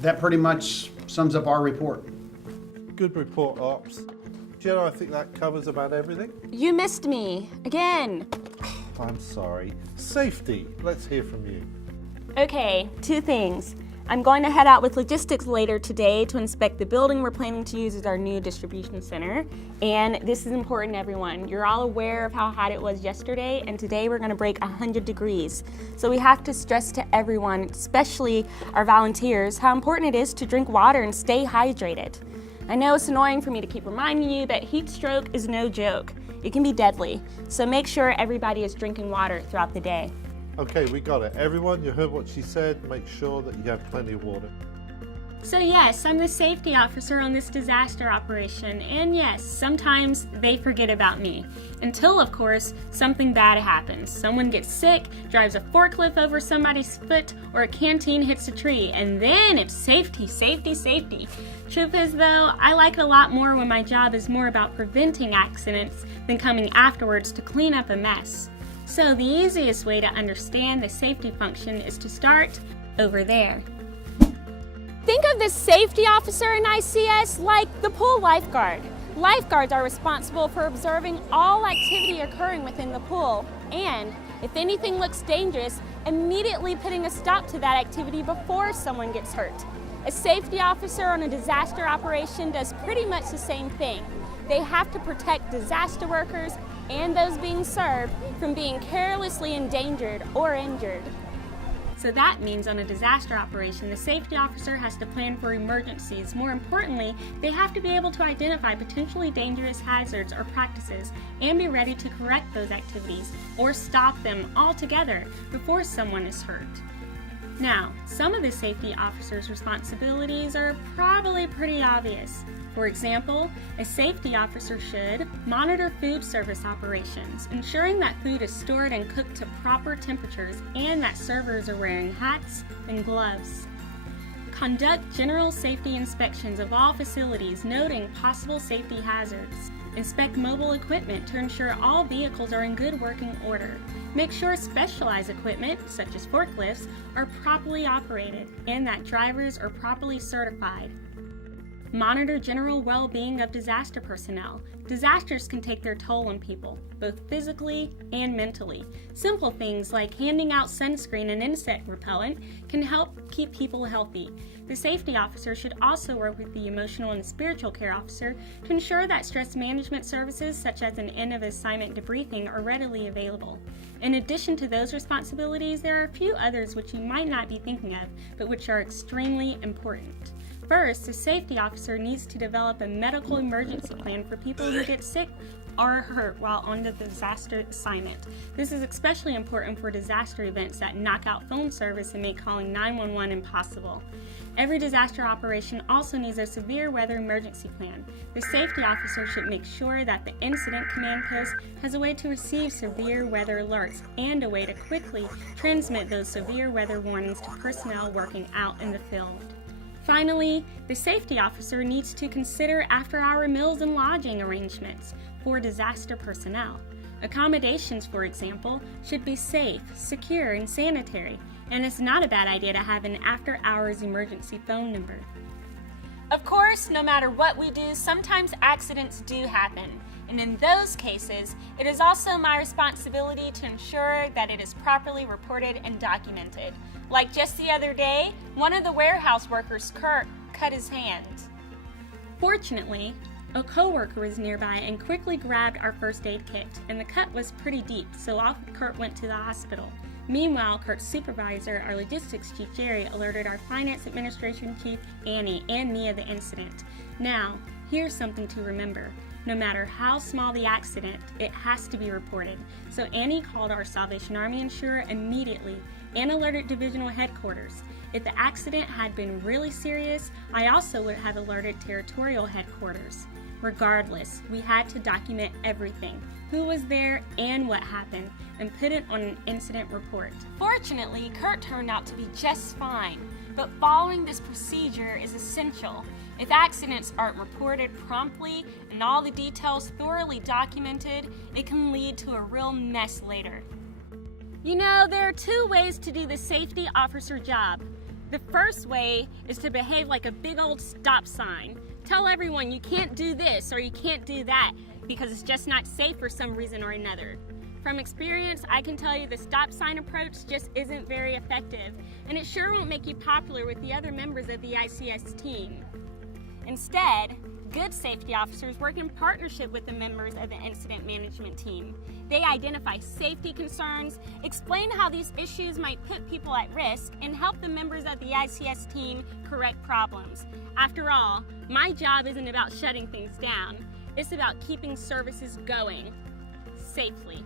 that pretty much sums up our report. Good report, Ops. Jenna, I think that covers about everything. You missed me, again. I'm sorry. Safety, let's hear from you. Okay, 2 things. I'm going to head out with logistics later today to inspect the building we're planning to use as our new distribution center. And this is important, everyone. You're all aware of how hot it was yesterday, and today we're going to break 100 degrees. So we have to stress to everyone, especially our volunteers, how important it is to drink water and stay hydrated. I know it's annoying for me to keep reminding you that heat stroke is no joke. It can be deadly. So make sure everybody is drinking water throughout the day. Okay, we got it. Everyone, you heard what she said. Make sure that you have plenty of water. So yes, I'm the safety officer on this disaster operation, and yes, sometimes they forget about me. Until, of course, something bad happens. Someone gets sick, drives a forklift over somebody's foot, or a canteen hits a tree, and then it's safety, safety, safety. Truth is though, I like it a lot more when my job is more about preventing accidents than coming afterwards to clean up a mess. So the easiest way to understand the safety function is to start over there. Think of the safety officer in ICS like the pool lifeguard. Lifeguards are responsible for observing all activity occurring within the pool and, if anything looks dangerous, immediately putting a stop to that activity before someone gets hurt. A safety officer on a disaster operation does pretty much the same thing. They have to protect disaster workers and those being served from being carelessly endangered or injured. So that means on a disaster operation, the safety officer has to plan for emergencies. More importantly, they have to be able to identify potentially dangerous hazards or practices and be ready to correct those activities or stop them altogether before someone is hurt. Now, some of the safety officer's responsibilities are probably pretty obvious. For example, a safety officer should monitor food service operations, ensuring that food is stored and cooked to proper temperatures and that servers are wearing hats and gloves. Conduct general safety inspections of all facilities, noting possible safety hazards. Inspect mobile equipment to ensure all vehicles are in good working order. Make sure specialized equipment, such as forklifts, are properly operated and that drivers are properly certified. Monitor general well-being of disaster personnel. Disasters can take their toll on people, both physically and mentally. Simple things like handing out sunscreen and insect repellent can help keep people healthy. The safety officer should also work with the emotional and spiritual care officer to ensure that stress management services such as an end-of-assignment debriefing are readily available. In addition to those responsibilities, there are a few others which you might not be thinking of, but which are extremely important. First, the safety officer needs to develop a medical emergency plan for people who get sick or hurt while on the disaster assignment. This is especially important for disaster events that knock out phone service and make calling 911 impossible. Every disaster operation also needs a severe weather emergency plan. The safety officer should make sure that the incident command post has a way to receive severe weather alerts and a way to quickly transmit those severe weather warnings to personnel working out in the field. Finally, the safety officer needs to consider after-hour meals and lodging arrangements for disaster personnel. Accommodations, for example, should be safe, secure, and sanitary, and it's not a bad idea to have an after-hours emergency phone number. Of course, no matter what we do, sometimes accidents do happen. And in those cases, it is also my responsibility to ensure that it is properly reported and documented. Like just the other day, one of the warehouse workers, Kurt, cut his hand. Fortunately, a coworker was nearby and quickly grabbed our first aid kit, and the cut was pretty deep, so off Kurt went to the hospital. Meanwhile, Kurt's supervisor, our logistics chief, Jerry, alerted our finance administration chief, Annie, and me of the incident. Now, here's something to remember. No matter how small the accident, it has to be reported. So Annie called our Salvation Army insurer immediately and alerted divisional headquarters. If the accident had been really serious, I also would have alerted territorial headquarters. Regardless, we had to document everything, who was there and what happened, and put it on an incident report. Fortunately, Kurt turned out to be just fine, but following this procedure is essential. If accidents aren't reported promptly and all the details thoroughly documented, it can lead to a real mess later. You know, there are 2 ways to do the safety officer job. The first way is to behave like a big old stop sign. Tell everyone you can't do this or you can't do that because it's just not safe for some reason or another. From experience, I can tell you the stop sign approach just isn't very effective, and it sure won't make you popular with the other members of the ICS team. Instead, good safety officers work in partnership with the members of the incident management team. They identify safety concerns, explain how these issues might put people at risk, and help the members of the ICS team correct problems. After all, my job isn't about shutting things down. It's about keeping services going safely.